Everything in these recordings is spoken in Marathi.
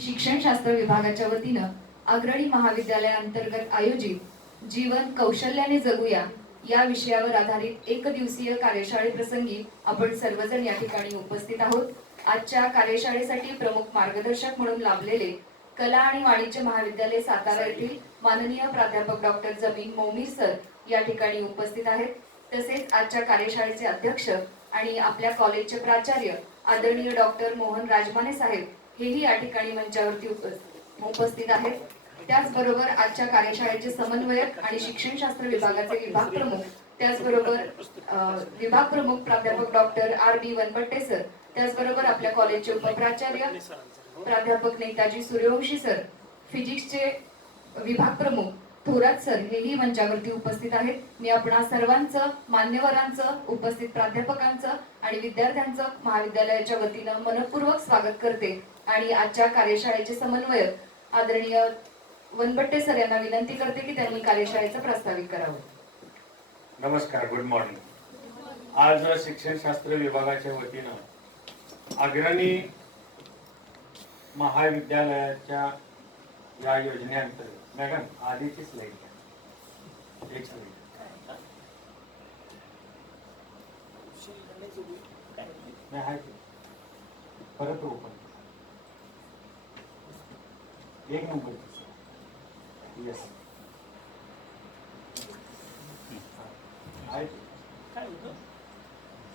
शिक्षणशास्त्र विभागाच्या वतीनं अग्रणी महाविद्यालयाअंतर्गत आयोजित जीवन कौशल्याने जगूया या विषयावर आधारित एक दिवसीय कार्यशाळेप्रसंगी आपण सर्वजण या ठिकाणी उपस्थित आहोत। आजच्या कार्यशाळेसाठी प्रमुख मार्गदर्शक म्हणून लाभलेले कला आणि वाणिज्य महाविद्यालय सातारा येथील माननीय प्राध्यापक डॉक्टर जमीन मोमीर सर या ठिकाणी उपस्थित आहेत। तसेच आजच्या कार्यशाळेचे अध्यक्ष आणि आपल्या कॉलेजचे प्राचार्य आदरणीय डॉक्टर मोहन राजमाने साहेब हेही या ठिकाणी मंचावरती उपस्थित आहेत। त्याचबरोबर आजच्या कार्यशाळेचे समन्वयक आणि शिक्षणशास्त्र विभागाचे विभाग प्रमुख त्याचबरोबर विभाग प्रमुख प्राध्यापक डॉक्टर R.B. वनपट्टे सर, त्याचबरोबर आपल्या कॉलेजचे उपप्राचार्य प्राध्यापक नेताजी सूर्यवंशी सर, फिजिक्सचे विभाग प्रमुख थोरात सर हेही मंचावरती उपस्थित आहेत। मी आपणा सर्वांचं, मान्यवरांचं, उपस्थित प्राध्यापकांचं आणि विद्यार्थ्यांचं महाविद्यालयाच्या वतीनं मनपूर्वक स्वागत करते आणि आजच्या कार्यशाळेचे समन्वयक आदरणीय वनपट्टे सर यांना विनंती करते की त्यांनी कार्यशाळेचं प्रास्ताविक करावं। नमस्कार, गुड मॉर्निंग। आज शिक्षणशास्त्र विभागाच्या वतीनं अग्रणी महाविद्यालयाच्या या योजनेअंतर्गत मॅडम आधीची स्लाइड एक स्लाइड परत ओपन एक नंबर यस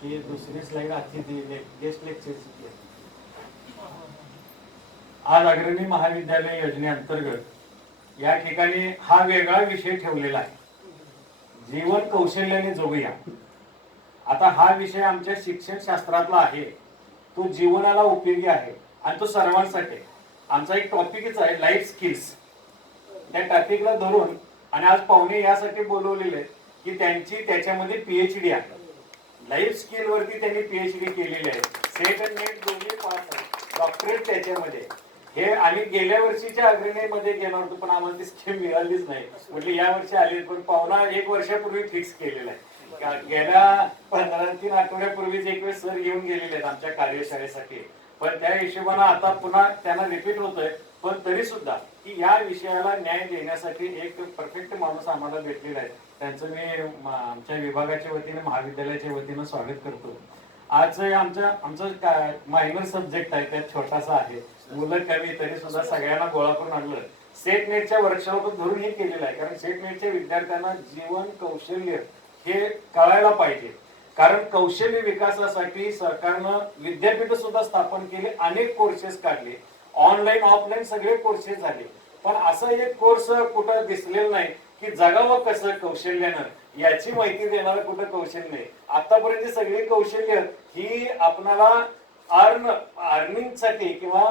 की दुसरी स्लाइड आजची गेस्ट लेक्चरची आहे। आज अग्रणी महाविद्यालय योजनेअंतर्गत या ठिकाणी हा वेगळा विषय ठेवलेला आहे, जीवन कौशल्याने जगूया। आता हा विषय आमच्या शिक्षण शास्त्रातला आहे, तो जीवनाला उपयोगी आहे आणि तो सर्वांसाठी। आमचा एक टॉपिकच आहे लाईफ स्किल्स। त्या टॉपिकला धरून आणि आज पाहुणे यासाठी बोलवलेले की त्यांची त्याच्यामध्ये PhD आहे, लाईफ स्किल वरती त्यांनी PhD केलेली आहे। सेट आणि नेट दोन्ही पास आहे, डॉक्टरेट त्याच्यामध्ये हे। आणि गेल्या वर्षीच्या अग्रणीमध्ये गेलो होतो पण आम्हाला ती स्कीम मिळालीच नाही, म्हटलं या वर्षी आली, पण पाहुणा एक वर्षापूर्वी फिक्स केलेला आहे। गेल्या 15-3 आठवड्यापूर्वीच एक वेळ सर येऊन गेलेले आहेत आमच्या कार्यशाळेसाठी, पण त्या हिशोबाने आता पुन्हा त्यांना रिपीट होतोय। पण तरी सुद्धा की या विषयाला न्याय देण्यासाठी एक परफेक्ट माणूस आम्हाला भेटलेला आहे, त्यांचं मी आमच्या विभागाच्या वतीने महाविद्यालयाच्या वतीने स्वागत करतो। आज आमचं मायनर सब्जेक्ट आहे, त्यात छोटासा आहे, मुलं कमी, तरी सुद्धा सगळ्यांना गोळा करून आणलं। सेट नेटच्या वर्कशॉप धरून हे केलेलं आहे, कारण सेट नेटच्या विद्यार्थ्यांना जीवन कौशल्य हे कळायला पाहिजे। कारण कौशल्य विकासासाठी सरकारनं विद्यापीठ सुद्धा स्थापन केले, अनेक कोर्सेस काढले, ऑनलाईन ऑफलाईन सगळे कोर्सेस झाले, पण असं एक कोर्स कुठं दिसलेलं नाही की जगावं कसं कौशल्यानं याची माहिती देणारं कुठं कौशल्य नाही। आतापर्यंत सगळी कौशल्य ही आपणाला अर्निंग साठी किंवा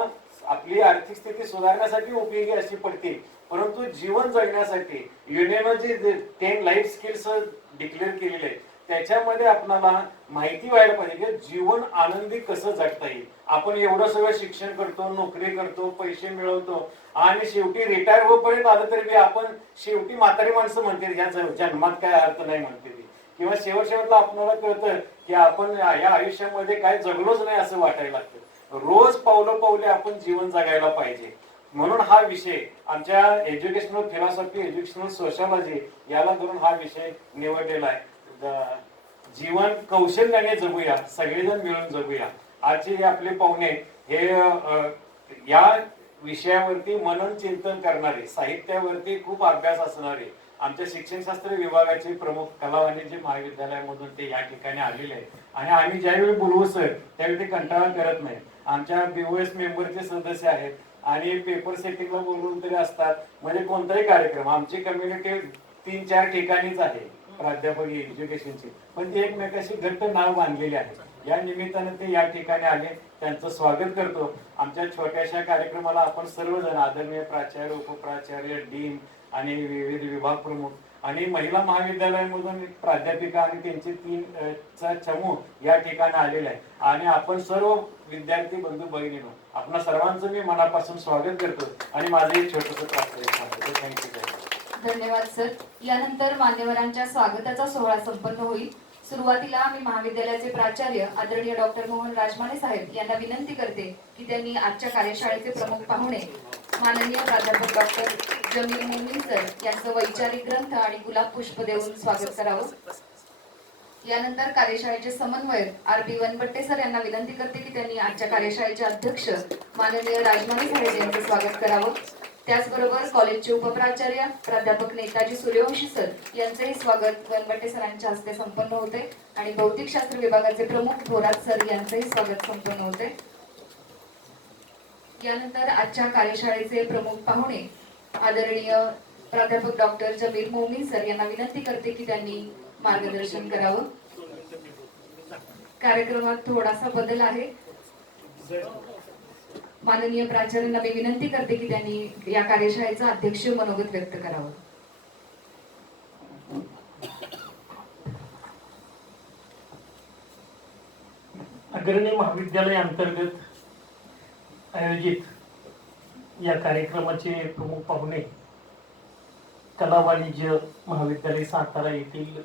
आपली आर्थिक स्थिती सुधारण्यासाठी उपयोगी अशी पडतील, परंतु जीवन जगण्यासाठी युनियन जे 10 लाईफ स्किल्स डिक्लेअर केलेले आहेत त्याच्यामध्ये आपल्याला माहिती व्हायला पाहिजे की जीवन आनंदी कसं जगता येईल। आपण एवढं सगळं शिक्षण करतो, नोकरी करतो, पैसे मिळवतो आणि शेवटी रिटायर होईपर्यंत आलं तरी आपण शेवटी म्हातारी माणसं म्हणते, या जन्मात काय अर्थ नाही म्हणते ती, किंवा शेवटला आपल्याला कळतं की आपण या आयुष्यामध्ये काय जगलोच नाही असं वाटायला लागतं। रोज पावले आपण जीवन जगायला पाहिजे, म्हणून हा विषय आमच्या एज्युकेशनल फिलॉसॉफी, एज्युकेशनल सोशॉलॉजी याला धरून हा विषय निवडलेला आहे। जीवन कौशल्याने जगूया, सगळेजण मिळून जगूया। आजचे आपले पाहुणे हे या विषयावरती मनन चिंतन करणारे, साहित्यावरती खूप अभ्यास असणारे आमच्या शिक्षणशास्त्र विभागाचे प्रमुख कला वाणिज्य महाविद्यालयामधून ते या ठिकाणी आलेले आहेत। आणि आम्ही ज्यावेळी बोलवू सर त्यावेळी ते कंटाळा करत नाही। आमच्या BOS मेंबरचे सदस्य आहेत आणि पेपर सेटिंगला बोलवून तरी असतात, म्हणजे कोणताही कार्यक्रम आमची कम्युनिटी 3-4 ठिकाणीच आहे प्राध्यापक एज्युकेशनचे, पण ते एकमेकाशी घट्ट नाव बांधलेले आहे। या निमित्तानं ते या ठिकाणी आले, त्यांचं स्वागत करतो। आमच्या छोट्याशा कार्यक्रमाला आपण सर्वजण आदरणीय प्राचार्य, उपप्राचार्य, डीन आणि विविध विभाग प्रमुख आणि महिला महाविद्यालयामधून प्राध्यापिका आणि त्यांचे 3 चमू या ठिकाणी आलेले आहे। आणि आपण सर्व विद्यार्थी बंधू भगिनींनो आपण सर्वांचं मी मनापासून स्वागत करतो आणि माझं एक छोटंसं प्रास्ताविक सांगतो। थँक्यू। धन्यवाद सर। यानंतर मान्यवरांच्या स्वागताचा सोहळा संपन्न होईल। सुरुवातीला मी महाविद्यालयाचे प्राचार्य आदरणीय डॉक्टर मोहन राजमाने साहेब यांना विनंती करते की त्यांनी आजच्या कार्यशाळेचे प्रमुख पाहुणे माननीय प्राध्यापक डॉक्टर जमीर मोमीन सर यांचं वैचारिक ग्रंथ आणि गुलाब पुष्प देऊन स्वागत करावं. यानंतर कार्यशाळेचे समन्वयक आर.पी. वनपट्टे सर यांना विनंती करते की त्यांनी आजच्या कार्यशाळेचे अध्यक्ष माननीय राजमाने साहेब यांचं स्वागत करावं. त्याचबरोबर कॉलेजचे उपप्राचार्य प्राध्यापक नेताजी सूर्यवंशी सर यांचेही स्वागत वनपट्टे सरांच्या हस्ते संपन्न होते आणि भौतिकशास्त्र विभागाचे प्रमुख थोरात सर यांचेही स्वागत संपन्न होते. यानंतर आजच्या कार्यशाळेचे प्रमुख पाहुणे आदरणीय प्राध्यापक डॉक्टर जमीर मोमीन सर यांना विनंती करते की त्यांनी मार्गदर्शन करावं. कार्यक्रमात थोडासा बदल आहे. माननीय प्राचार्यांना मी विनंती करते की त्यांनी या कार्यशाळेचं अध्यक्ष मनोगत व्यक्त करावं. अग्रणी महाविद्यालय अंतर्गत आयोजित या कार्यक्रमाचे प्रमुख पाहुणे कला वाणिज्य महाविद्यालय सातारा येथील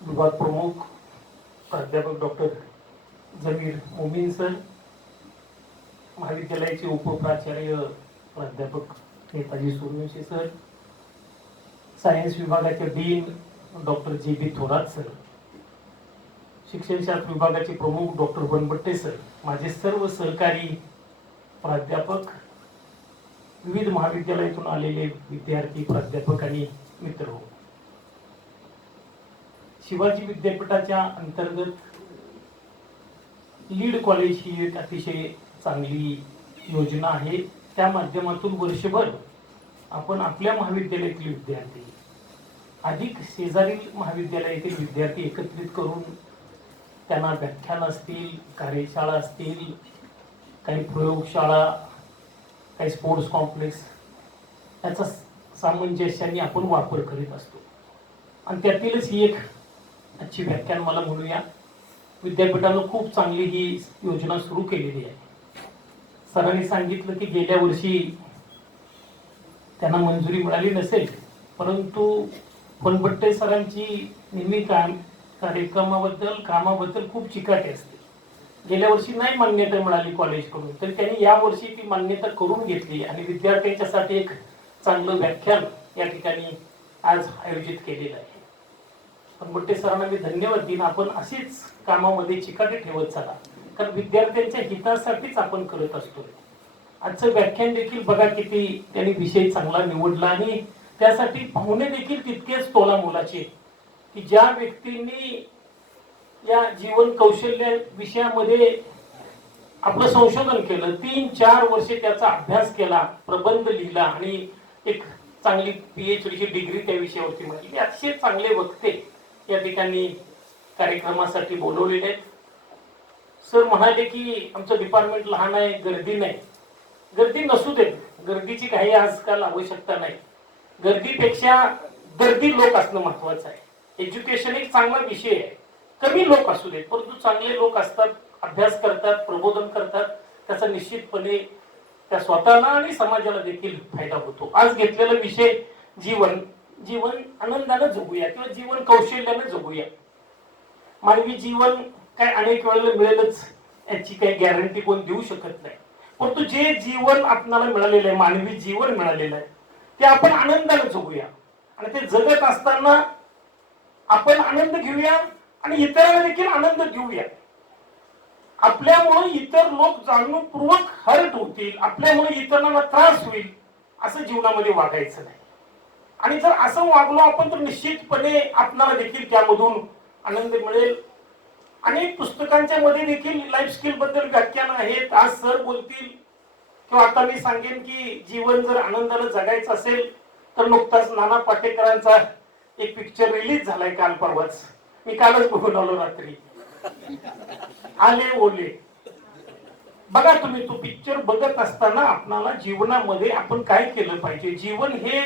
विभाग प्रमुख प्राध्यापक डॉक्टर जमीर मोमीन सर, महाविद्यालयाचे उपप्राचार्य प्राध्यापक नेताजी सूर्यवंशी सर, सायन्स विभागाचे dean doctor JB. Thorat sir, शिक्षणशास्त्र विभागाचे प्रमुख डॉक्टर वनपट्टे सर, माझे सर्व सहकारी प्राध्यापक, विविध महाविद्यालयातून आलेले विद्यार्थी, प्राध्यापक आणि मित्र हो. शिवाजी विद्यापीठाच्या अंतर्गत लीड कॉलेज ही एक अतिशय चांगली योजना आहे. त्या माध्यमातून वर्षभर आपण आपल्या महाविद्यालयातील विद्यार्थी अधिक शेजारील महाविद्यालयातील विद्यार्थी एकत्रित करून त्यांना व्याख्यान असतील, कार्यशाळा असतील, काही प्रयोगशाळा, काही स्पोर्ट्स कॉम्प्लेक्स याचा सामंजस्याने आपण वापर करीत असतो. आणि त्यातीलच ही एक आजची व्याख्यान मला म्हणूया, विद्यापीठानं खूप चांगली ही योजना सुरू केलेली आहे. सरांनी सांगितलं की गेल्या वर्षी त्यांना मंजुरी मिळाली नसेल, परंतु वनपट्टे सरांची नेहमी कामाबद्दल खूप चिकाटी असते. गेल्या वर्षी नाही मान्यता मिळाली कॉलेजकडून, तर त्यांनी या वर्षी ती मान्यता करून घेतली आणि विद्यार्थ्यांच्यासाठी एक चांगलं व्याख्यान या ठिकाणी आज आयोजित केलेलं आहे. वनपट्टे सरांना मी धन्यवाद देईन. आपण अशीच कामामध्ये चिकाटी ठेवत चला, कारण विद्यार्थ्यांच्या हितासाठीच आपण करत असतो. आजचं व्याख्यान देखील बघा किती त्यांनी विषय चांगला निवडला आणि त्यासाठी पाहुणे देखील तितकेच तोला मोलाचे, की ज्या व्यक्तींनी या जीवन कौशल्य विषयामध्ये आपलं संशोधन केलं, 3-4 वर्षे त्याचा अभ्यास केला, प्रबंध लिहिला आणि एक चांगली PhD डिग्री त्या विषयावरती मिळाली. अतिशय चांगले वक्ते या ठिकाणी कार्यक्रमासाठी बोलवलेले आहेत. सर म्हणाले की आमचं डिपार्टमेंट लहान आहे, गर्दी नाही. गर्दी नसू देत, गर्दीची काही आजकाल आवश्यकता नाही. गर्दीपेक्षा दर्दी लोक असणं महत्वाचं आहे. एज्युकेशन एक चांगला विषय आहे, कमी लोक असू देत, परंतु चांगले लोक असतात, अभ्यास करतात, प्रबोधन करतात, त्याचा निश्चितपणे त्या स्वतःला आणि समाजाला देखील फायदा होतो. आज घेतलेला विषय जीवन आनंदानं जगूया किंवा जीवन कौशल्यानं जगूया. मानवी जीवन काय अनेक वेळेला मिळेलच याची काही गॅरंटी कोण देऊ शकत नाही, परंतु जे जीवन आपल्याला मिळालेलं आहे, मानवी जीवन मिळालेलं आहे, ते आपण आनंदानं जगूया. आणि ते जगत असताना आपण आनंद घेऊया आणि इतरांना देखील आनंद देऊया. आपल्यामुळे इतर लोक जाणीवपूर्वक हर्ट होतील, आपल्यामुळे इतरांना त्रास होईल, असं जीवनामध्ये वागायचं नाही. आणि जर असं वागलो आपण तर निश्चितपणे आपल्याला देखील त्यामधून आनंद मिळेल. अनेक पुस्तकांच्या मध्ये देखील लाईफ स्किल बद्दल व्याख्यान आहेत. आज सर बोलतील किंवा आता मी सांगेन की जीवन जर आनंदानं जगायचं असेल तर नुकताच नाना पाटेकरांचा एक पिक्चर रिलीज झालाय काल परवाच, मी कालच बघून आलो रात्री, आले ओले. बघा तुम्ही तो पिक्चर बघत असताना आपणाला जीवनामध्ये आपण काय केलं पाहिजे, जीवन हे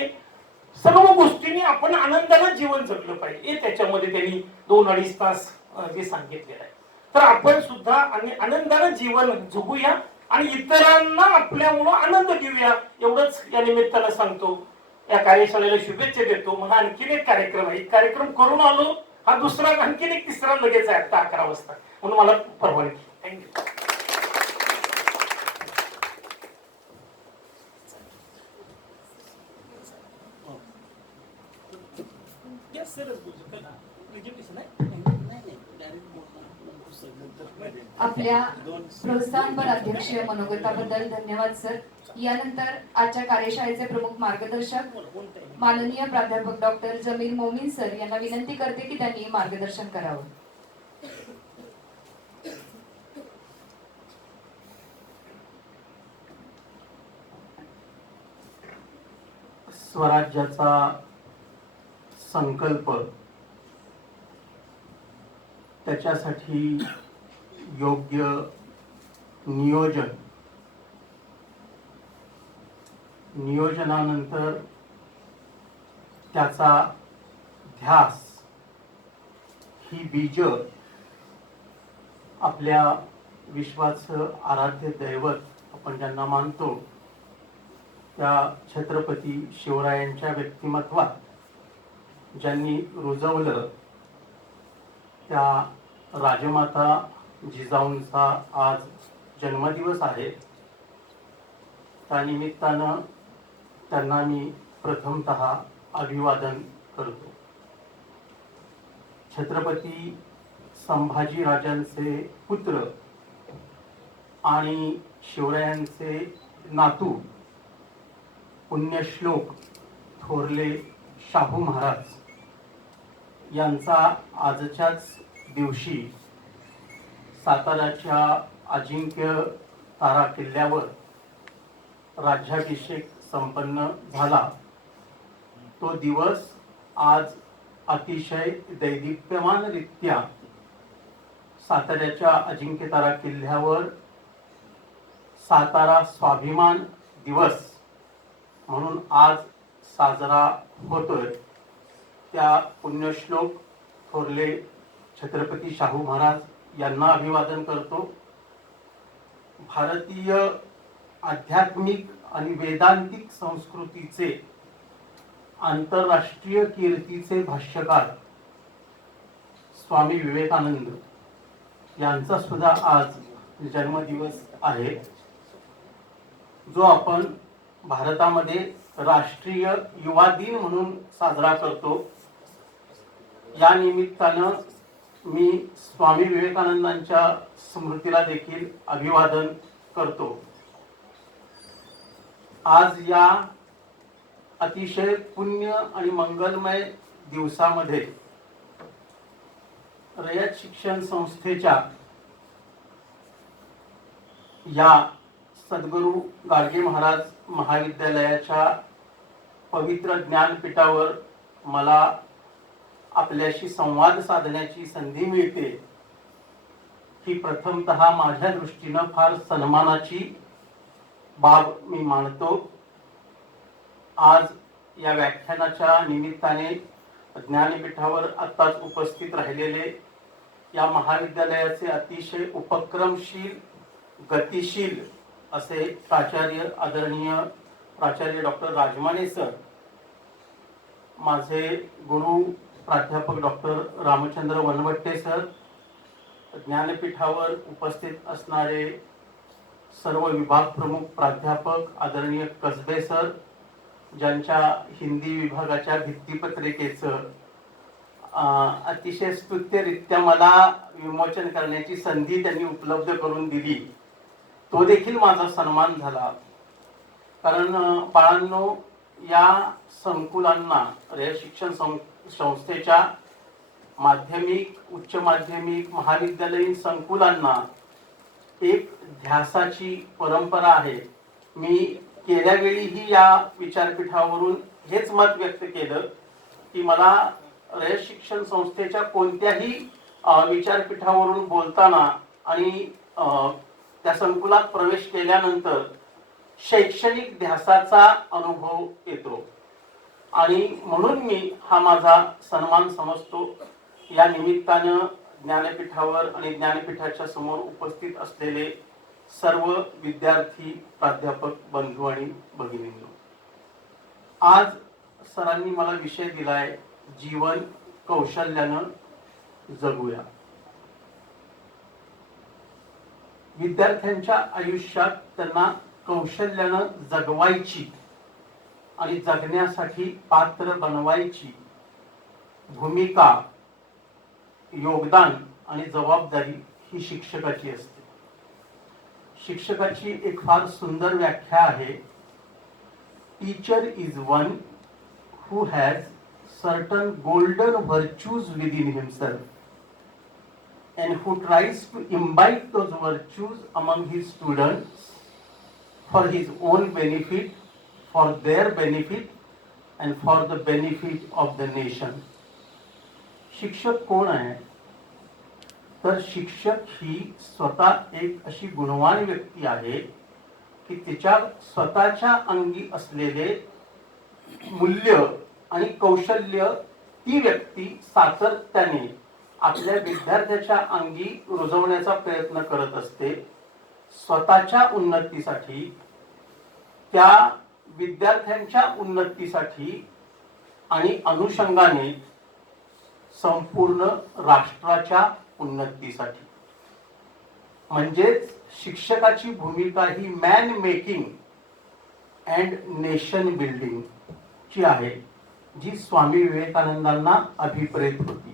सर्व गोष्टींनी आपण आनंदानं जीवन जगलं पाहिजे हे त्याच्यामध्ये त्यांनी 2-2.5 तास जे सांगितलेलं आहे. तर आपण सुद्धा आनंदानं जीवन जगूया आणि इतरांना आपल्यामुळं आनंद देऊया, एवढंच या निमित्तानं सांगतो. या कार्यशाळेला शुभेच्छा देतो. मला आणखीन एक कार्यक्रम आहे, कार्यक्रम करून आलो हा दुसरा आणखीन एक तिसरा लगेच आहे आता 11 वाजता, म्हणून मला परवानगी. थँक्यू. आपल्या प्रोत्साहनपर अध्यक्षीय मनोगताबद्दल धन्यवाद सर. यानंतर आजच्या कार्यशाळेचे प्रमुख मार्गदर्शक माननीय प्राध्यापक डॉक्टर जमीर मोमीन सर यांना विनंती करते की त्यांनी मार्गदर्शन करावं. स्वराज्याचा संकल्प, त्याच्यासाठी योग्य नियोजनानंतर त्याचा ध्यास, ही बीज आपल्या विश्वाचं आराध्य दैवत आपण ज्यांना मानतो त्या छत्रपती शिवरायांच्या व्यक्तिमत्वात ज्यांनी रुजवलं, त्या राजमाता जिजाऊंचा आज जन्मदिवस आहे. त्यानिमित्तानं त्यांना मी प्रथमतः अभिवादन करतो. छत्रपती संभाजीराजांचे पुत्र आणि शिवरायांचे नातू पुण्यश्लोक थोरले शाहू महाराज यांचा आजच्याच दिवशी साताऱ्याच्या अजिंक्य तारा किल्ल्यावर राज्याभिषेक संपन्न झाला. तो दिवस आज अतिशय दैदिप्यमानरित्या साताऱ्याच्या अजिंक्य तारा किल्ल्यावर सातारा स्वाभिमान दिवस म्हणून आज साजरा होतोय. त्या पुण्यश्लोक थोरले छत्रपती शाहू महाराज यांना अभिवादन करतो. भारतीय आध्यात्मिक आणि वेदांतिक संस्कृतीचे आंतरराष्ट्रीय कीर्तीचे भाष्यकार स्वामी विवेकानंद यांचा सुद्धा आज जन्मदिवस आहे, जो आपण भारतामध्ये राष्ट्रीय युवा दिन म्हणून साजरा करतो. या निमित्तानं मी स्वामी विवेकानंदांच्या स्मृतीला देखील अभिवादन करतो. आज या अतिशय पुण्य आणि मंगलमय दिवसामध्ये रयत शिक्षण संस्थेच्या या सद्गुरू गाडगे महाराज महाविद्यालयाच्या पवित्र ज्ञानपीठावर मला आपल्याशी संवाद साधण्याची संधी मिळते, ही प्रथमतः माझ्या दृष्टीनं फार सन्मानाची बाब मी मानतो. आज या व्याख्यानाच्या निमित्ताने ज्ञानपीठावर आत्ताच उपस्थित राहिलेले या महाविद्यालयाचे अतिशय उपक्रमशील, गतिशील असे प्राचार्य आदरणीय प्राचार्य डॉक्टर राजमाने सर, माझे गुरु प्राध्यापक डॉक्टर रामचंद्र वनवट्टे सर, ज्ञानपीठावर उपस्थित असणारे सर्व विभाग प्रमुख प्राध्यापक आदरणीय कसबे सर, ज्यांच्या हिंदी विभागाच्या भित्तिपत्रिकेचं अतिशय स्तुत्यरित्या मला विमोचन करण्याची संधी त्यांनी उपलब्ध करून दिली, तो देखील माझा सन्मान झाला. कारण बाळांनो, या संकुलांना, रयत शिक्षण संस्थेच्या माध्यमिक, उच्च माध्यमिक, महाविद्यालयीन संकुलांना एक ध्यासाची परंपरा आहे. मी गेल्या वेळीही या विचारपीठावरून हेच मत व्यक्त केलं की मला रयत शिक्षण संस्थेच्या कोणत्याही विचारपीठावरून बोलताना आणि त्या संकुलात प्रवेश केल्यानंतर शैक्षणिक ध्यासाचा अनुभव येतो आणि म्हणून मी हा माझा सन्मान समजतो. या निमित्तानं ज्ञानपीठावर आणि ज्ञानपीठाच्या समोर उपस्थित असलेले सर्व विद्यार्थी, प्राध्यापक बंधू आणि भगिनींनो, आज सरांनी मला विषय दिलाय जीवन कौशल्यानं जगूया. विद्यार्थ्यांच्या आयुष्यात त्यांना कौशल्यानं जगवायची आणि जगण्यासाठी पात्र बनवायची भूमिका, योगदान आणि जबाबदारी ही शिक्षकाची असते. शिक्षकाची एक फार सुंदर व्याख्या आहे. Teacher is one who has certain golden virtues within himself and who tries to imbibe those virtues among his students for his own benefit, for their benefit and for the benefit of the nation. शिक्षक कोण आहे? तर शिक्षक ही स्वतः एक अशी गुणवान व्यक्ती आहे की तिच्या स्वतःच्या अंगी असलेले मूल्य आणि कौशल्य ती व्यक्ती सातत्याने आपल्या विद्यार्थ्याच्या अंगी रुजवण्याचा प्रयत्न करत असते. स्वतःच्या उन्नतीसाठी, त्या विद्यार्थ्यांच्या उन्नतीसाठी आणि अनुषंगाने संपूर्ण राष्ट्राच्या उन्नतीसाठी. म्हणजेच शिक्षकाची भूमिका ही man making and nation building ची आहे, जी स्वामी विवेकानंदांना अभिप्रेत होती.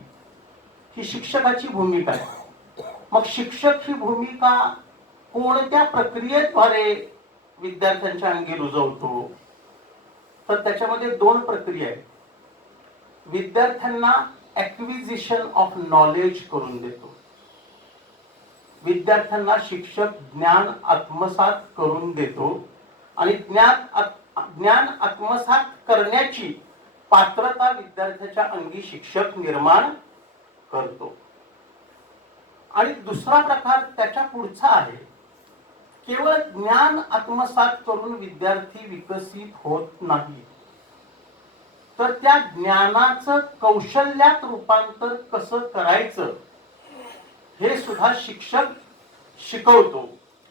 ही शिक्षकाची भूमिका आहे. मग शिक्षक ही भूमिका कोणत्या प्रक्रियेद्वारे विद्यार्थ्यांच्या अंगी रुजवतो? तर त्याच्यामध्ये दोन प्रक्रिया आहेत. विद्यार्थ्यांना ॲक्विजिशन ऑफ नॉलेज करून देतो. विद्यार्थ्यांना शिक्षक ज्ञान आत्मसात करून देतो आणि ज्ञान आत्मसात करण्याची पात्रता विद्यार्थ्याच्या अंगी शिक्षक निर्माण करतो. आणि दुसरा प्रकार त्याच्या पुढचा आहे. केवळ ज्ञान आत्मसात करून विद्यार्थी विकसित होत नाही, तर त्या ज्ञानाचं कौशल्यात रूपांतर कसं करायचं हे सुद्धा शिक्षक शिकवतो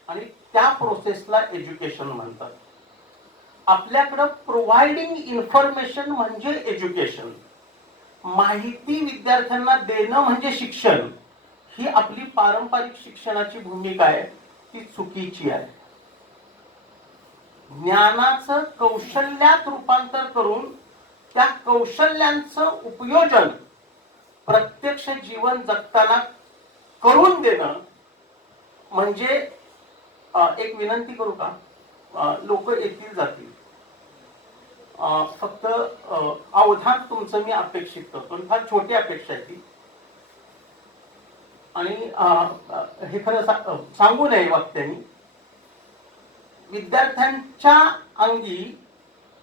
आणि त्या प्रोसेसला एज्युकेशन म्हणतात. आपल्याकडं प्रोव्हाइडिंग इन्फॉर्मेशन म्हणजे एज्युकेशन, माहिती विद्यार्थ्यांना देणं म्हणजे शिक्षण. ही आपली पारंपरिक शिक्षणाची भूमिका आहे, ती चुकीची आहे. ज्ञानाचं कौशल्यात रूपांतर करून त्या कौशल्यांचं उपयोजन प्रत्यक्ष जीवन जगताना करून देणं म्हणजे एक विनंती करू का? लोक येतील जातील, फक्त अवधान तुमचं मी अपेक्षित करतो. फार छोटी अपेक्षा आहे ती. आणि हे खरं सांगू नये वाक्यांनी. विद्यार्थ्यांच्या अंगी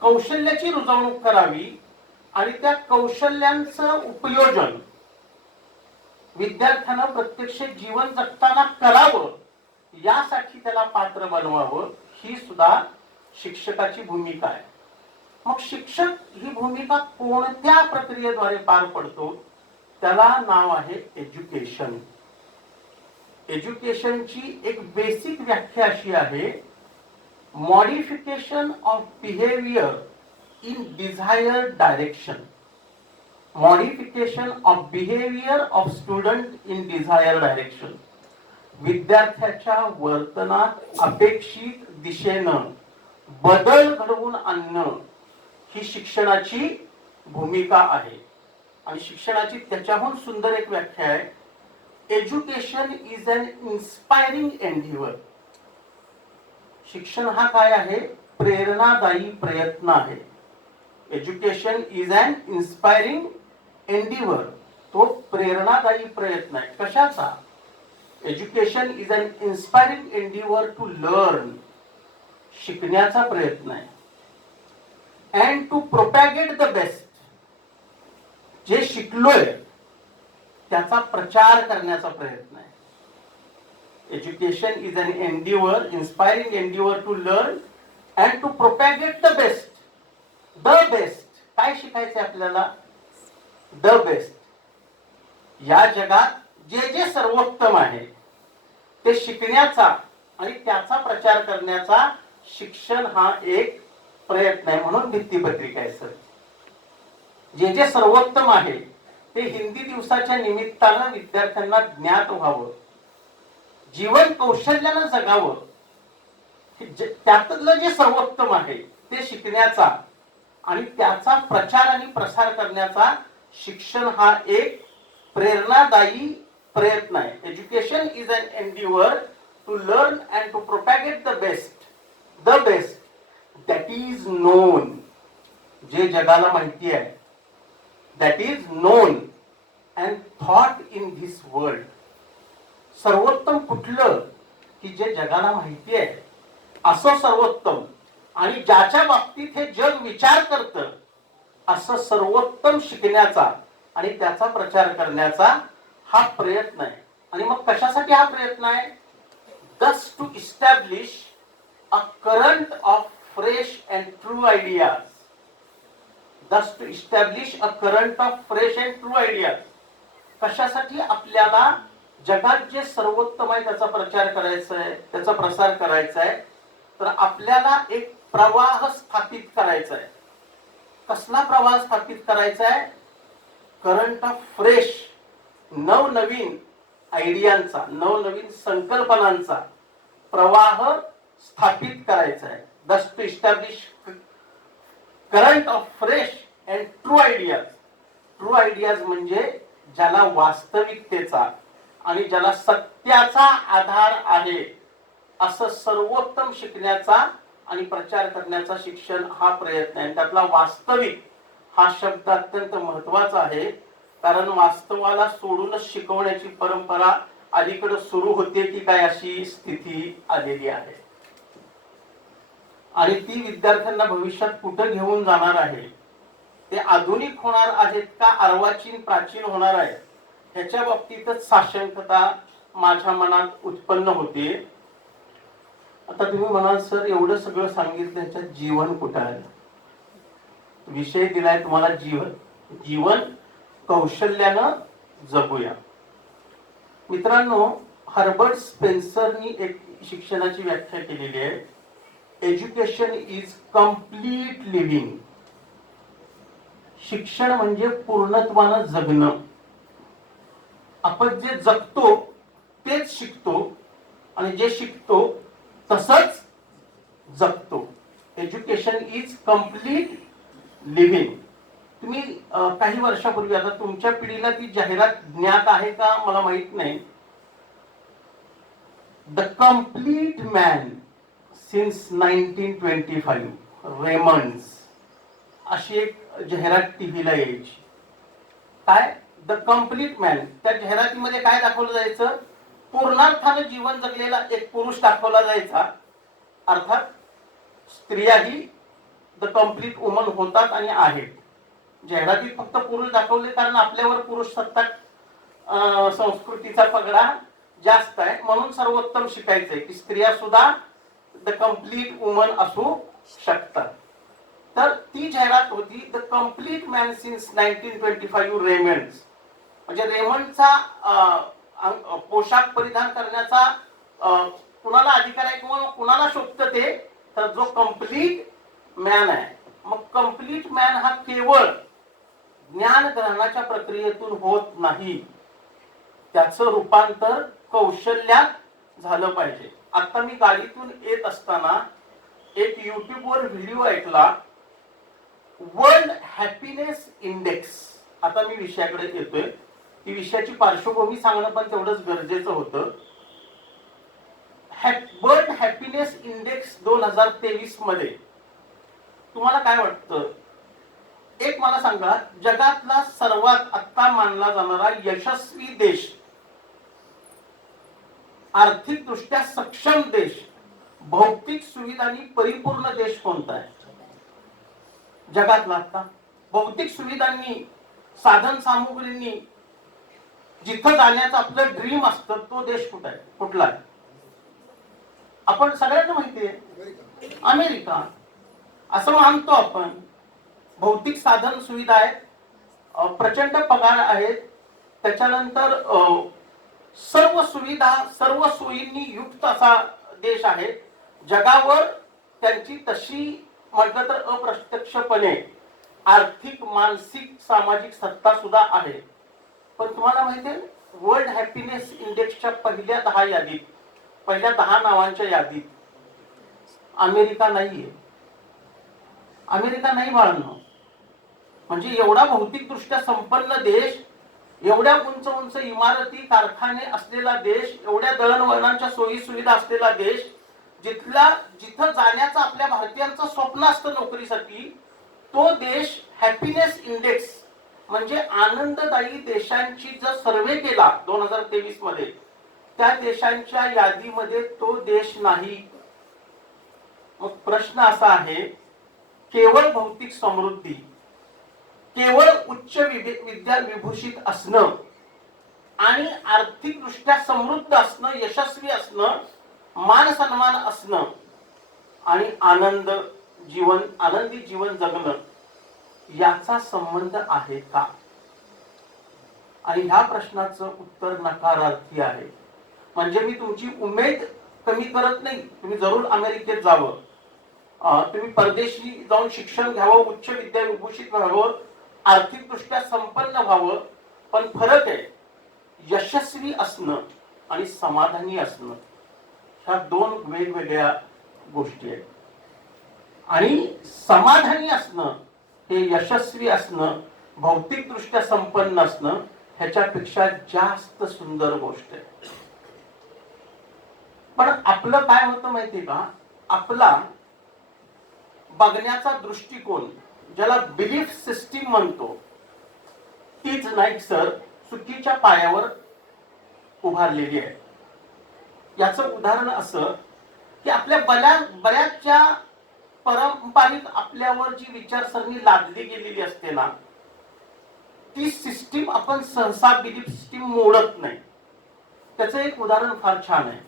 कौशल्याची रुजवणूक करावी आणि त्या कौशल्यांचं उपयोजन विद्यार्थ्यानं प्रत्यक्ष जीवन जगताना करावं, यासाठी त्याला पात्र बनवावं, ही सुद्धा शिक्षकाची भूमिका आहे. मग शिक्षक ही भूमिका कोणत्या प्रक्रियेद्वारे पार पडतो? त्याला नाव आहे एज्युकेशन. एज्युकेशनची एक बेसिक व्याख्या अशी आहे: modification of behaviour in desired direction. Modification of behaviour of student in desired direction. विद्यार्थ्याच्या वर्तनात अपेक्षित दिशेनं बदल घडवून आणणं ही शिक्षणाची भूमिका आहे. आणि शिक्षणाची त्याच्याहून सुंदर एक व्याख्या आहे: education is an inspiring endeavour. शिक्षण हा काय आहे? प्रेरणादायी प्रयत्न आहे. Education is an inspiring endeavour. तो प्रेरणादायी प्रयत्न आहे. कशाचा? Education is an inspiring endeavour to learn. शिकण्याचा प्रयत्न आहे. And to propagate the best. जे शिकलोय त्याचा प्रचार करण्याचा प्रयत्न आहे. Education is an endeavour, inspiring endeavour to learn and to propagate the best. The best. काय शिकायचंय आपल्याला? The best. या जगात जे जे सर्वोत्तम आहे ते शिकण्याचा आणि त्याचा प्रचार करण्याचा शिक्षण हा एक प्रयत्न आहे. म्हणून भित्तीपत्रिका आहे सर. जे जे सर्वोत्तम आहे ते हिंदी दिवसाच्या निमित्तानं विद्यार्थ्यांना ज्ञात व्हावं, जीवन कौशल्यानं जगावं, त्यातलं जे सर्वोत्तम आहे ते शिकण्याचा आणि त्याचा प्रचार आणि प्रसार करण्याचा शिक्षण हा एक प्रेरणादायी प्रयत्न आहे. Education is an endeavour to learn and to propagate the best that is known. जे जगाला माहिती आहे, that is known and thought in this world. सर्वोत्तम कुठलं की जे जगाला माहिती आहे असं सर्वोत्तम, आणि ज्याच्या बाबतीत हे जग विचार करतं असं सर्वोत्तम शिकण्याचा आणि त्याचा प्रचार करण्याचा हा प्रयत्न आहे. आणि मग कशासाठी हा प्रयत्न आहे? Thus to establish a current of fresh and true ideas. Thus to establish a current of fresh and true ideas. कशासाठी? आपल्याला जगात जे सर्वोत्तम आहे त्याचा प्रचार करायचा आहे, त्याचा प्रसार करायचा आहे. तर आपल्याला एक प्रवाह स्थापित करायचा आहे. कसला प्रवाह स्थापित करायचा आहे? करंट ऑफ फ्रेश, नवनवीन आयडियांचा, नवनवीन संकल्पनांचा प्रवाह स्थापित करायचा आहे. Thus to establish current of fresh and true ideas. True ideas म्हणजे ज्याला वास्तविकतेचा आणि ज्याला सत्याचा आधार आहे असं सर्वोत्तम शिकण्याचा आणि प्रचार करण्याचा शिक्षण हा प्रयत्न आहे. त्यातला वास्तविक हा शब्द अत्यंत महत्वाचा आहे, कारण वास्तवाला सोडूनच शिकवण्याची परंपरा अलीकडे सुरू होते की काय अशी स्थिती आलेली आहे. आणि ती विद्यार्थ्यांना भविष्यात कुठं घेऊन जाणार आहे, ते आधुनिक होणार आहेत का अर्वाचीन प्राचीन होणार आहे, ह्याच्या बाबतीतच साशंकता माझ्या मनात उत्पन्न होते. आता तुम्ही म्हणाल सर एवढं सगळं सांगितलं, ह्याच्यात जीवन कुठं आहे? विषय दिलाय तुम्हाला जीवन कौशल्यानं जगूया. मित्रांनो, हर्बर्ट स्पेन्सरनी एक शिक्षणाची व्याख्या केलेली आहे. Education is complete living. शिक्षण म्हणजे पूर्णत्वानं जगणं. आपण जे जगतो तेच शिकतो आणि जे शिकतो तसंच जगतो. Education is complete living. तुम्ही काही वर्षापूर्वी, आता तुमच्या पिढीला ती जाहिरात ज्ञात आहे का मला माहित नाही, the complete man since 1925 Raymond's अशी एक जाहिरात टीव्हीला यायची. काय? The complete man. त्या जाहिरातीमध्ये काय दाखवलं जायचं? पूर्णार्थानं जीवन जगलेला एक पुरुष दाखवला जायचा. अर्थात स्त्रियाही द कम्प्लीट वुमन होतात आणि आहेत. जाहिरातीत फक्त पुरुष दाखवले कारण आपल्यावर पुरुष सत्ताक संस्कृतीचा पगडा जास्त आहे, म्हणून सर्वोत्तम शिकायचंय की स्त्रिया सुद्धा द कम्प्लीट वुमन असू शकतात. तर ती जाहिरात होती the complete man since 1925 Raymond's. म्हणजे रेमंडचा पोशाख परिधान करण्याचा कुणाला अधिकार आहे किंवा कुणाला शोभतं ते, तर जो कम्प्लीट मॅन आहे. मग कम्प्लीट मॅन हा केवळ ज्ञान ग्रहणाच्या प्रक्रियेतून होत नाही, त्याचं रूपांतर कौशल्यात झालं पाहिजे. आता मी गाडीतून येत असताना एक युट्यूबवर व्हिडिओ ऐकला, वर्ल्ड हॅपीनेस इंडेक्स. आता मी विषयाकडे येतोय. ती विषयाची पार्श्वभूमी सांगणं पण तेवढंच गरजेचं होतं. वर्ल्ड हॅपीनेस इंडेक्स 2023 मध्ये तुम्हाला काय वाटतं? एक मला सांगा, जगातला सर्वात आत्ता मानला जाणारा यशस्वी देश, आर्थिक दृष्ट्या सक्षम देश, भौतिक सुविधांनी परिपूर्ण देश कोणता आहे जगातला? आता भौतिक सुविधांनी, साधन सामुग्रींनी जिथं जाण्याचं आपलं ड्रीम असतं तो देश कुठं आहे? कुठला आहे? आपण सगळ्यांना माहिती आहे, अमेरिका. असं मानतो आपण. भौतिक साधन सुविधा आहेत, प्रचंड पगार आहेत, त्याच्यानंतर सर्व सुविधा, सर्व सोयींनी युक्त असा देश आहे. जगावर त्यांची तशी म्हटलं तर अप्रत्यक्षपणे आर्थिक, मानसिक, सामाजिक सत्ता सुद्धा आहे. पण तुम्हाला माहिती आहे वर्ल्ड हॅपीनेस इंडेक्सच्या पहिल्या 10 यादीत, पहिल्या 10 नावांच्या यादीत अमेरिका नाहीये. अमेरिका नाही बाळांनो. म्हणजे एवढा भौतिकदृष्ट्या संपन्न देश, एवढ्या उंच उंच इमारती कारखाने असलेला देश, एवढ्या दळणवळणाच्या सोयी सुविधा असलेला देश, जिथं जाण्याचं आपल्या भारतीयांचं स्वप्न असतं नोकरीसाठी, तो देश हॅपीनेस इंडेक्स म्हणजे आनंददायी देशांची जर सर्वे केला 2023 मध्ये, त्या देशांच्या यादीमध्ये तो देश नाही. मग प्रश्न असा आहे, केवळ भौतिक समृद्धी, केवळ उच्च विद्या विभूषित असणं आणि आर्थिकदृष्ट्या समृद्ध असणं, यशस्वी असणं, मान सन्मान असणं आणि आनंदी जीवन जगणं याचा संबंध आहे का? आणि ह्या प्रश्नाचं उत्तर नकारार्थी आहे. म्हणजे मी तुमची उमेद कमी करत नाही, तुम्ही जरूर अमेरिकेत जावं, तुम्ही परदेशी जाऊन शिक्षण घ्यावं, उच्च विद्या विभूषित व्हावं, आर्थिकदृष्ट्या संपन्न व्हावं, पण फरक आहे यशस्वी असणं आणि समाधानी असणं. ह्या दोन वेगवेगळ्या गोष्टी आहेत. आणि समाधानी असणं हे यशस्वी असणं, भौतिकदृष्ट्या संपन्न असणं ह्याच्यापेक्षा जास्त सुंदर गोष्ट आहे. पण आपलं काय होतं माहितीये का, आपला बघण्याचा दृष्टिकोन, ज्याला बिलीफ सिस्टीम म्हणतो, तीच नाही सर चुकीच्या पायावर उभारलेली आहे. याचं उदाहरण असं की आपल्या बऱ्याचशा पारंपरिक आपल्यावर जी विचारसरणी लादली गेलेली असते ना, ती सिस्टीम आपण सहसा बिलीफ सिस्टीम मोडत नाही. त्याचं एक उदाहरण फार छान आहे.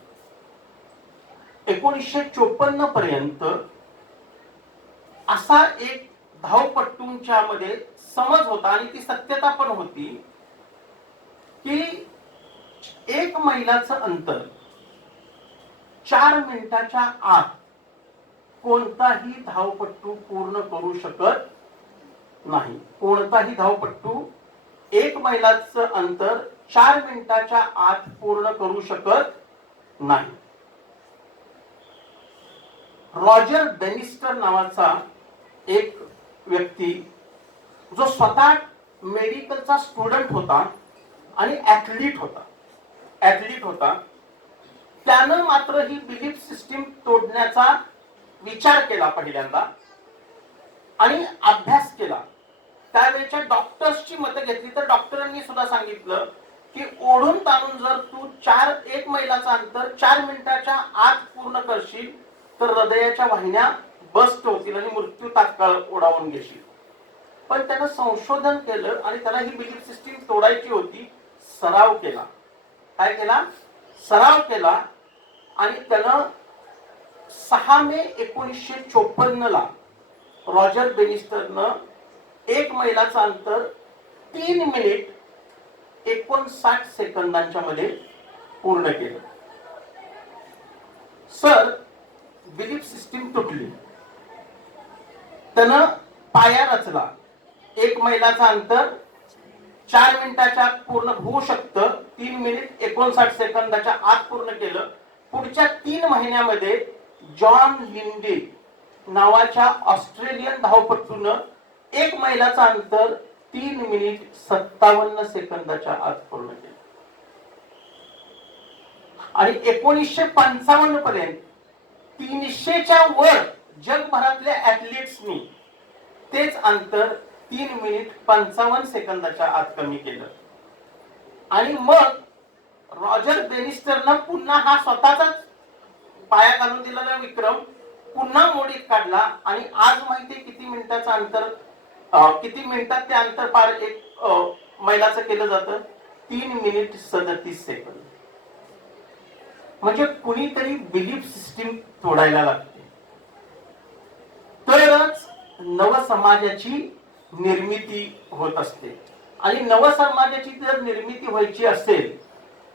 1954 पर्यंत असा एक धावपट्टूंच्या मध्ये समज होता आणि ती सत्यता पण होती की 1 मैलाचं अंतर 4 मिनिटाच्या आत कोणताही धावपट्टू पूर्ण करू शकत नाही. कोणताही धावपट्टू 1 मैलाचं अंतर 4 मिनिटाच्या आत पूर्ण करू शकत नाही. रॉजर बेनिस्टर नावाचा एक व्यक्ती, जो स्वतः मेडिकलचा स्टुडंट होता आणि ऍथलीट होता, त्यानं मात्र ही बिलीफ सिस्टीम तोडण्याचा विचार केला पहिल्यांदा आणि अभ्यास केला. त्यावेळेच्या डॉक्टर्सची मतं घेतली तर डॉक्टरांनी सुद्धा सांगितलं की ओढून ताणून जर तू 1 मैलाचं अंतर 4 मिनिटाच्या आत पूर्ण करशील तर हृदयाच्या वाहिन्या बस्ट होतील आणि मृत्यू तात्काळ ओढावून घेशील. पण त्यानं संशोधन केलं आणि त्याला ही बिलीफ सिस्टीम तोडायची होती. सराव केला. काय केला? सराव केला. आणि त्यानं 6 मे 1954 ला रॉजर बेनिस्टरनं 1 मैलाचं अंतर 3 मिनिट 59 सेकंदांच्या मध्ये पूर्ण केलं. सर बिलीफ सिस्टीम तुटली. त्यानं पाया रचला. 1 मैलाचं अंतर 4 मिनिटाच्या आत पूर्ण होऊ शकतं, 3 मिनिट 59 सेकंदाच्या आत पूर्ण केलं. पुढच्या 3 महिन्यामध्ये जॉन लिंडे नावाच्या ऑस्ट्रेलियन धावपटूनं 1 मैलाचं अंतर 3 मिनिट 57 सेकंदाच्या आत पूर्ण केलं. आणि 1955 पर्यंत 300च्या वर जगभरातल्या ऍथलीट्सनी तेच अंतर 3 मिनिट 55 सेकंदाच्या आत कमी केलं. आणि मग रॉजर बेनिस्टरनं पुन्हा हा स्वतःचाच पाया घालून दिलेला विक्रम पुन्हा मोडीत काढला. आणि आज माहितीये किती मिनिटाचं अंतर, किती मिनिटात ते अंतर पार 1 मैलाचं केलं जातं? 3 मिनिट 37 सेकंद. म्हणजे कुणीतरी बिलीफ सिस्टीम तोडायला लागते, तरच नवसमाजाची निर्मिती होत असते. आणि नवसमाजाची जर निर्मिती व्हायची असेल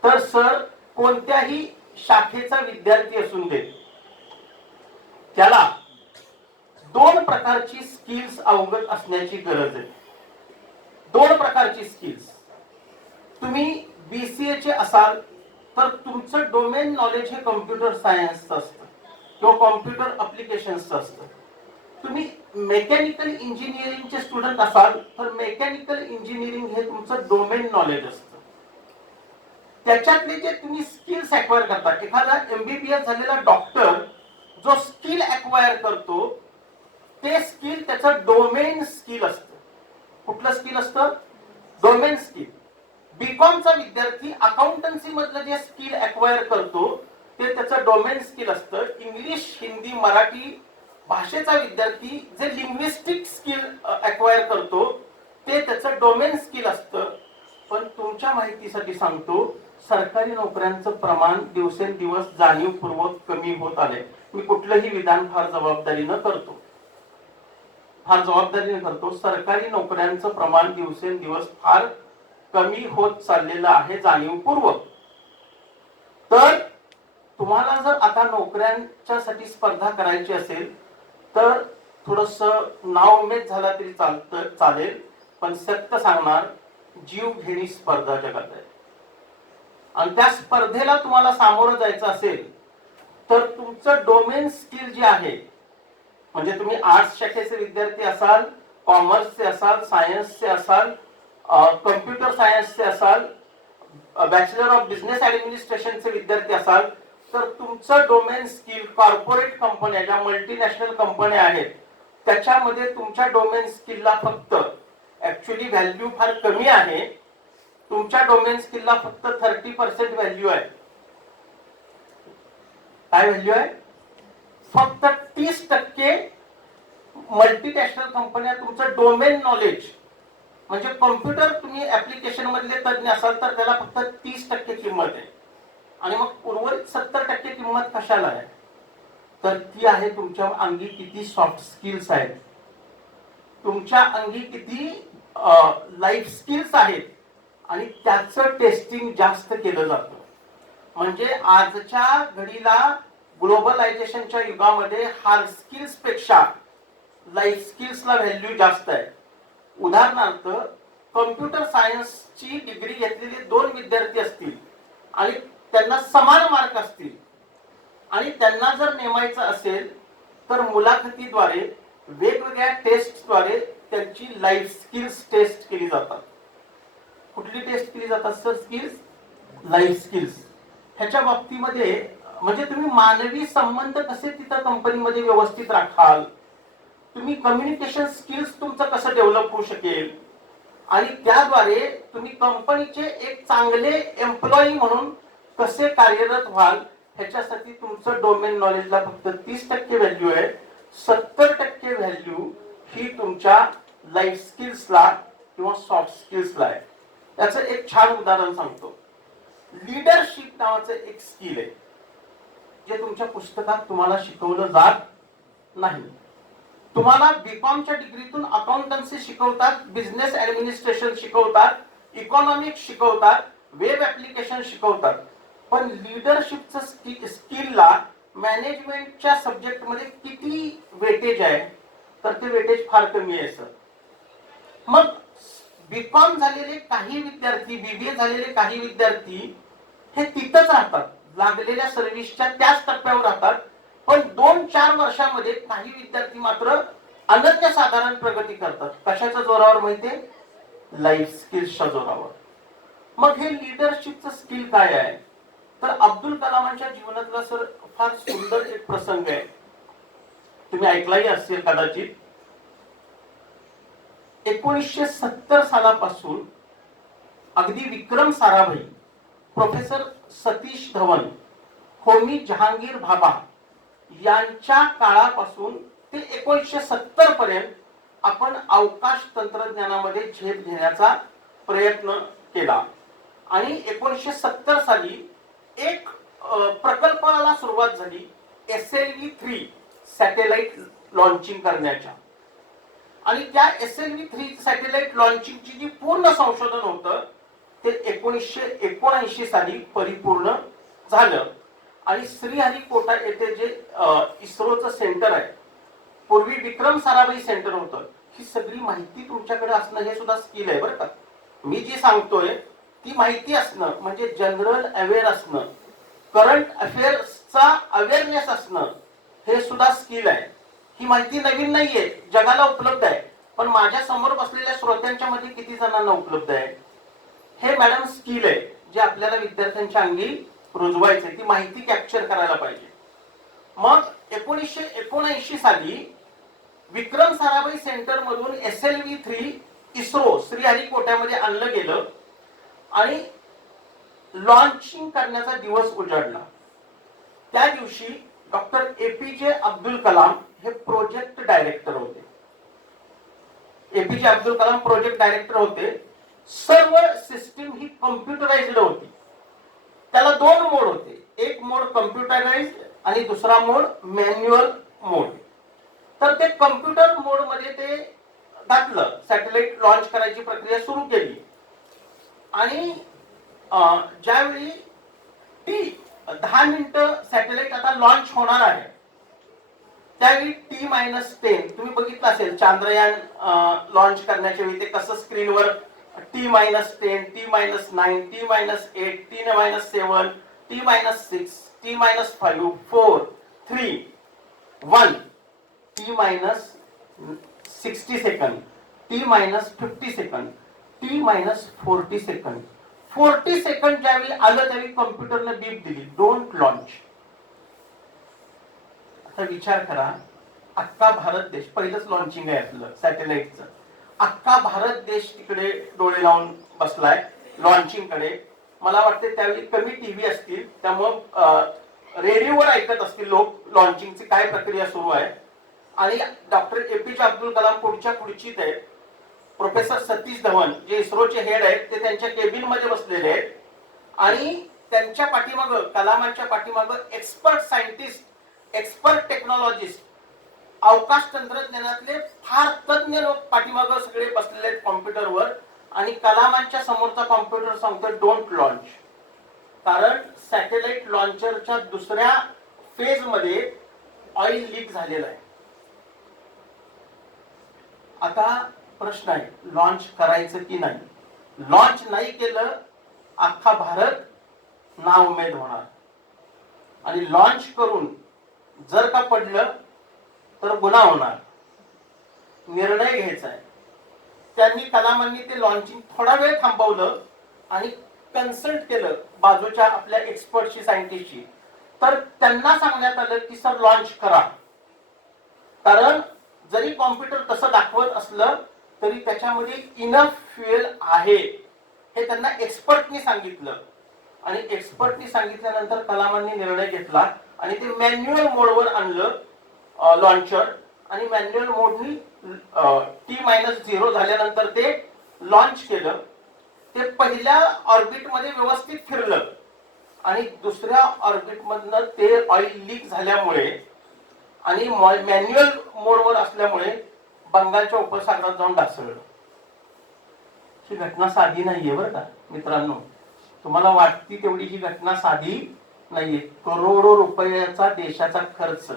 तर सर कोणत्याही शाखेचा विद्यार्थी असून दे, त्याला 2 प्रकारची स्किल्स अवगत असण्याची गरज आहे. 2 प्रकारची स्किल्स. तुम्ही BCA चे असाल तर तुमचं डोमेन नॉलेज हे कॉम्प्युटर सायन्सचं असतं किंवा कॉम्प्युटर अप्लिकेशन्सचं असतं. तुम्ही मेकॅनिकल इंजिनिअरिंगचे स्टुडंट असाल तर मेकॅनिकल इंजिनिअरिंग हे तुमचं डोमेन नॉलेज असतं. त्याच्यातले जे तुम्ही स्किल्स अक्वायर करता, एखादा MBBS झालेला डॉक्टर जो स्किल अक्वायर करतो ते स्किल त्याचं डोमेन स्किल असतं. कुठलं स्किल असतं? Domain skill. बीकॉमचा विद्यार्थी अकाउंटन्सी मधलं जे स्किल अक्वायर करतो ते त्याचं डोमेन स्किल असतं. इंग्लिश, हिंदी, मराठी भाषेचा विद्यार्थी जे लिंग्विस्टिक स्किल अक्वायर करतो ते त्याचं डोमेन स्किल असतं. पण तुमच्या माहितीसाठी सांगतो, सरकारी नोकऱ्यांचं प्रमाण दिवसेंदिवस जाणीवपूर्वक कमी होत आले. मी कुठलंही विधान फार जबाबदारीनं करतो. सरकारी नोकऱ्यांचं प्रमाण दिवसेंदिवस फार कमी होत चाललेलं आहे जाणीवपूर्वक. तर तुम्हाला जर आता नोकऱ्यांच्यासाठी स्पर्धा करायची असेल तर थोडस नाउमेद झाला तरी चालेल, पण सत्य सांगणार, जीव घेणी स्पर्धा जगात आहे. आणि त्या स्पर्धेला तुम्हाला सामोरं जायचं असेल तर तुमचं डोमेन स्किल जे आहे, म्हणजे तुम्ही आर्ट्स शाखेचे विद्यार्थी असाल, कॉमर्सचे असाल, सायन्सचे असाल, कम्प्युटर सायन्सचे असाल, बॅचलर ऑफ बिझनेस ऍडमिनिस्ट्रेशनचे विद्यार्थी असाल, तर तुमचं डोमेन स्किल कॉर्पोरेट कंपन्या ज्या मल्टीनॅशनल कंपन्या आहेत त्याच्यामध्ये तुमच्या डोमेन स्किलला फक्त ऍक्च्युली व्हॅल्यू फार कमी आहे. तुमच्या डोमेन स्किलला फक्त 30% व्हॅल्यू आहे. काय व्हॅल्यू आहे? फक्त 30% मल्टीनॅशनल कंपन्या तुमचं डोमेन नॉलेज, म्हणजे कॉम्प्युटर तुम्ही ऍप्लिकेशन मधले तज्ञ असाल तर त्याला फक्त 30% किंमत आहे. आणि मग उर्वरित 70% किंमत कशाला आहे? तर ती आहे तुमच्या अंगी किती सॉफ्ट स्किल्स आहेत, तुमच्या अंगी किती लाईफ स्किल्स आहेत, आणि त्याचं टेस्टिंग जास्त केलं जातं. म्हणजे आजच्या घडीला ग्लोबलायझेशनच्या युगामध्ये हार्ड स्किल्स पेक्षा लाईफ स्किल्सला व्हॅल्यू जास्त आहे. उदाहरणार्थ, कम्प्युटर सायन्सची डिग्री घेतलेले 2 विद्यार्थी असतील आणि त्यांना समान मार्क असतील आणि त्यांना जर नेमायचं असेल तर मुलाखतीद्वारे वेगवेगळ्या टेस्टद्वारे त्यांची लाईफ स्किल्स टेस्ट केली जातात. कुठली टेस्ट केली जातात सर? Skills, life skills. ह्याच्या बाबतीमध्ये म्हणजे तुम्ही मानवी संबंध कसे तिथं कंपनीमध्ये व्यवस्थित राखाल, तुम्ही कम्युनिकेशन स्किल्स तुमचं कसं डेव्हलप होऊ शकेल, आणि त्याद्वारे तुम्ही कंपनीचे एक चांगले एम्प्लॉई म्हणून कसे कार्यरत व्हाल, ह्याच्यासाठी तुमचं डोमेन नॉलेजला फक्त 30% व्हॅल्यू आहे. 70% व्हॅल्यू ही तुमच्या लाईफ स्किल्सला किंवा सॉफ्ट स्किल्सला आहे. त्याचं एक छान उदाहरण सांगतो. लीडरशिप नावाचं एक स्किल आहे जे तुमच्या पुस्तकात तुम्हाला शिकवलं जात नाही. तुम्हाला बीकॉमच्या डिग्रीतून अकाउंटन्सी शिकवतात, बिझनेस ऍडमिनिस्ट्रेशन शिकवतात, इकॉनॉमिक्स शिकवतात, वेब ऍप्लिकेशन शिकवतात, पण लीडरशिपचं स्किलला मॅनेजमेंटच्या सब्जेक्टमध्ये किती वेटेज आहे? तर ते वेटेज फार कमी आहे सर. मग बीकॉम झालेले काही विद्यार्थी, BBA झालेले काही विद्यार्थी हे तिथंच राहतात, लागलेल्या सर्व्हिसच्या त्याच टप्प्यावर राहतात, पण 2-4 वर्षामध्ये काही विद्यार्थी मात्र अनन्यसाधारण प्रगती करतात. कशाच्या जोरावर माहितीये? लाईफ स्किल्सच्या जोरावर. मग हे लीडरशिपचं स्किल काय आहे? तर अब्दुल कलामांच्या जीवनातला सर फार सुंदर एक प्रसंग आहे, तुम्ही ऐकलाही असेल कदाचित. 1970 सालापासून अगदी विक्रम साराभाई, प्रोफेसर सतीश धवन, होमी जहांगीर भाभा यांच्या काळापासून ते 1970 पर्यंत आपण अवकाश तंत्रज्ञानामध्ये झेप घेण्याचा प्रयत्न केला. आणि 1970 साली एक प्रकल्पाला सुरुवात झाली SLV-3 सॅटेलाइट लॉन्चिंग करण्याच्या. आणि त्या SLV-3 सॅटेलाइट लॉन्चिंगची जी पूर्ण संशोधन होतं ते 1979 साली परिपूर्ण झालं. आणि श्रीहरिकोटा येथे जे इस्रोचं सेंटर आहे, पूर्वी विक्रम साराभाई सेंटर होतं, ही सगळी माहिती तुमच्याकडे असणं हे सुद्धा स्किल आहे बरं का. मी जी सांगतोय ती माहिती असणं म्हणजे जनरल अवेअर असणं, करंट अफेअर्सचा अवेअरनेस असणं हे सुद्धा स्किल आहे. ही माहिती नवीन नाहीये, जगाला उपलब्ध आहे, पण माझ्या समोर बसलेल्या श्रोत्यांच्या मध्ये किती जणांना उपलब्ध आहे हे मॅडम स्किल आहे, जे आपल्याला विद्यार्थ्यांच्या अंगी रुजवायचे, ती माहिती कॅप्चर करायला पाहिजे. मग 1979 साली विक्रम साराभाई सेंटर मधून SLV-3 इस्रो श्रीहरिकोट्यामध्ये आणलं गेलं आणि लॉन्चिंग करण्याचा दिवस उजाडला. त्या दिवशी डॉक्टर APJ अब्दुल कलाम हे प्रोजेक्ट डायरेक्टर होते. APJ Abdul Kalam project director होते. सर्व सिस्टीम ही कम्प्युटराइज्ड होती. त्याला दोन मोड होते, एक मोड कम्प्युटराइज्ड आणि दुसरा मोड मॅन्युअल मोड. तर ते कम्प्युटर मोड मध्ये ते घातलं, सॅटेलाइट लॉन्च करायची प्रक्रिया सुरू केली आणि ज्यावेळी टी 10 मिनिटं सॅटेलाइट आता लॉन्च होणार आहे त्यावेळी T-10 तुम्ही बघितलं असेल चांद्रयान लॉन्च करण्याच्या वेळी ते कसं स्क्रीनवर T-10, T-9, T-8, T-7, T-6, T-5, 4, 3, 1, T-60 second, T-50 second, T-40 second. 40 second ज्यावेळी आलं त्यावेळी कम्प्युटरने बीप दिली, डोंट लॉन्च. आता विचार करा, अख्खा भारत देश, पहिलंच लॉन्चिंग आहे आपलं सॅटेलाइटचं, अख्खा भारत देश तिकडे डोळे लावून बसलाय लॉन्चिंग कडे. मला वाटते त्यावेळी कमी टीव्ही असतील, त्यामुळं रेडिओवर ऐकत असतील लोक लॉन्चिंगची काय प्रक्रिया सुरू आहे. आणि डॉक्टर APJ अब्दुल कलाम पुढचीत आहेत. प्रोफेसर सतीश धवन जे इस्रोचे हेड आहेत ते त्यांच्या केबिन मध्ये बसलेले आहेत आणि त्यांच्या पाठीमागं, कलामांच्या पाठीमागं एक्सपर्ट सायंटिस्ट, एक्सपर्ट टेक्नॉलॉजिस्ट, अवकाश तंत्रज्ञानातले फार तज्ञ लोक पाठीमागं सगळे बसलेले आहेत कॉम्प्युटरवर. आणि कलामांच्या समोरचा कॉम्प्युटर सांगतो डोंट लॉन्च, कारण सॅटेलाइट लॉन्चरच्या दुसऱ्या फेज मध्ये ऑइल लीक झालेलं आहे. आता प्रश्न आहे, लॉन्च करायचं की नाही. लॉन्च नाही केलं अख्खा भारत नाउमेद होणार आणि लॉन्च करून जर का पडलं तर गुन्हा होणार. निर्णय घ्यायचा आहे. त्यांनी कलामांनी ते लॉन्चिंग थोडा वेळ थांबवलं आणि कन्सल्ट केलं बाजूच्या आपल्या एक्सपर्टशी, सायंटिस्टशी. तर त्यांना सांगण्यात आलं की सर लॉन्च करा, कारण जरी कॉम्प्युटर तसं दाखवत असलं तरी त्याच्यामध्ये इनफ फ्युएल आहे हे त्यांना एक्सपर्टनी सांगितलं. आणि एक्सपर्टनी सांगितल्यानंतर कलामांनी निर्णय घेतला आणि ते मॅन्युअल मोडवर आणलं लॉन्चर. आणि मॅन्युअल मोडनी T-0 झाल्यानंतर ते लॉन्च केलं. ते पहिल्या ऑर्बिट मध्ये व्यवस्थित फिरलं आणि दुसऱ्या ऑर्बिट मधनं ते ऑइल लीक झाल्यामुळे आणि मॅन्युअल मोडवर असल्यामुळे बंगालच्या उपसागरात जाऊन ढासळलं. ही घटना साधी नाहीये बरं का मित्रांनो, तुम्हाला वाटती तेवढी ही घटना साधी नाहीये. करोडो रुपयाचा देशाचा खर्च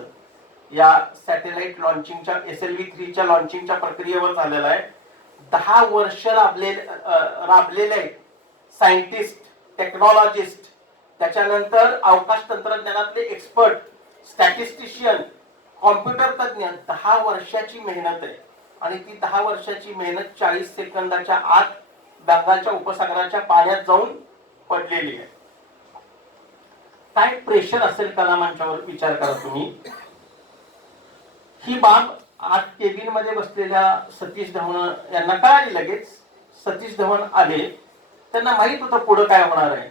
या सॅटेलाइट लॉन्चिंगच्या SLV-3च्या लॉन्चिंगच्या प्रक्रियेवर झालेला आहे. 10 वर्ष राबलेले आहेत सायंटिस्ट, टेक्नॉलॉजिस्ट, त्याच्यानंतर अवकाश तंत्रज्ञानातले एक्सपर्ट, स्टॅटिस्टिशियन, कॉम्प्युटर तज्ञ. 10 वर्षाची मेहनत आहे आणि ती 10 वर्षाची मेहनत 40 सेकंदाच्या आत बंगालच्या उपसागराच्या पाण्यात जाऊन पडलेली आहे. काय प्रेशर असेल कलामांच्यावर विचार करा तुम्ही. ही बाब आत केबिन मध्ये बसलेल्या सतीश धवन यांना कळाली लगेच. सतीश धवन आले, त्यांना माहित होतं पुढे काय होणार आहे.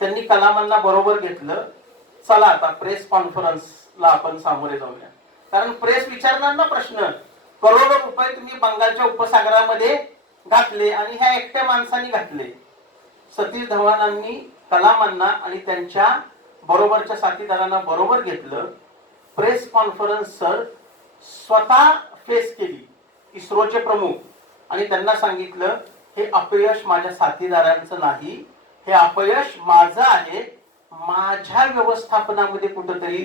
त्यांनी कलामांना बरोबर घेतलं, चला आता प्रेस कॉन्फरन्सला आपण सामोरे जाऊया. कारण प्रेस विचारणार ना प्रश्न, करोडो रुपये तुम्ही बंगालच्या उपसागरामध्ये घातले आणि ह्या एकट्या माणसांनी घातले. सतीश धवनांनी कलामांना आणि त्यांच्या बरोबरच्या साथीदारांना बरोबर घेतलं. प्रेस कॉन्फरन्स सर स्वतः फेस केली इस्रोचे प्रमुख आणि त्यांना सांगितलं हे अपयश माझ्या साथीदारांचं नाही, हे अपयश माझं आहे. माझ्या व्यवस्थापनामध्ये कुठेतरी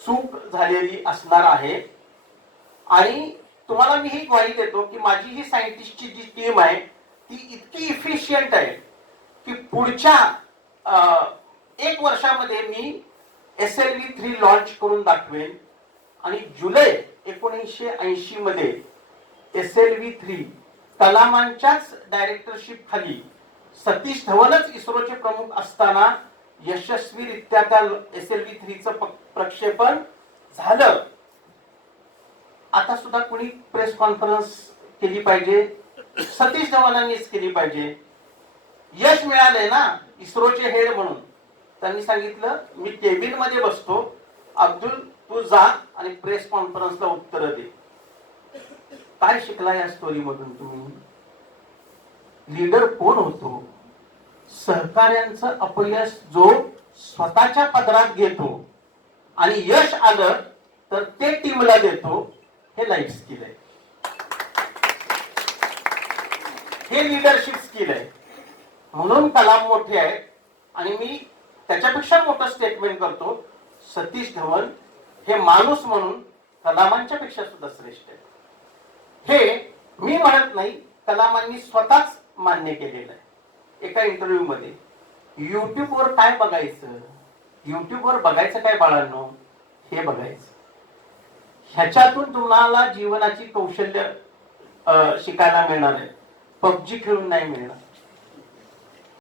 चूक झालेली असणार आहे आणि तुम्हाला मी ही ग्वाही देतो की माझी ही सायंटिस्टची जी टीम आहे ती इतकी इफिशियंट आहे की पुढच्या 1 वर्षामध्ये मी SLV3 लॉन्च करून दाखवेन आणि जुलै 1980 मध्ये SLV3 कलामांच्याच डायरेक्टरशिप खाली सतीश धवनच इस्रोचे प्रमुख असताना यशस्वीरित्या त्या SLV3चं प्रक्षेपण झालं. आता सुद्धा कुणी प्रेस कॉन्फरन्स केली पाहिजे, सतीश धवनांनीच केली पाहिजे. यश मिळालंय ना इस्रोचे हेड म्हणून. त्यांनी सांगितलं मी केबिन मध्ये बसतो, अब्दुल तू जा आणि प्रेस कॉन्फरन्सला उत्तर दे. काय शिकला या स्टोरी मधून तुम्ही? लीडर कोण होतो? सहकार्यांचं अपयश जो स्वतःच्या पदरात घेतो आणि यश आलं तर ते टीमला देतो, हे लाईफ स्किल आहे, हे लिडरशिप स्किल आहे. म्हणून कलाम मोठे आहेत आणि मी त्याच्यापेक्षा मोठं स्टेटमेंट करतो, सतीश धवन हे माणूस म्हणून कलामांच्या पेक्षा सुद्धा श्रेष्ठ आहे. हे मी म्हणत नाही, कलामांनी स्वतःच मान्य केलेलं आहे. एका इंटरव्ह्यू मध्ये युट्यूबवर काय बघायचं, युट्यूबवर बघायचं काय बाळांनो, हे बघायचं. ह्याच्यातून तुम्हाला जीवनाची कौशल्य शिकायला मिळणार आहे. पबजी खेळून नाही मिळणार.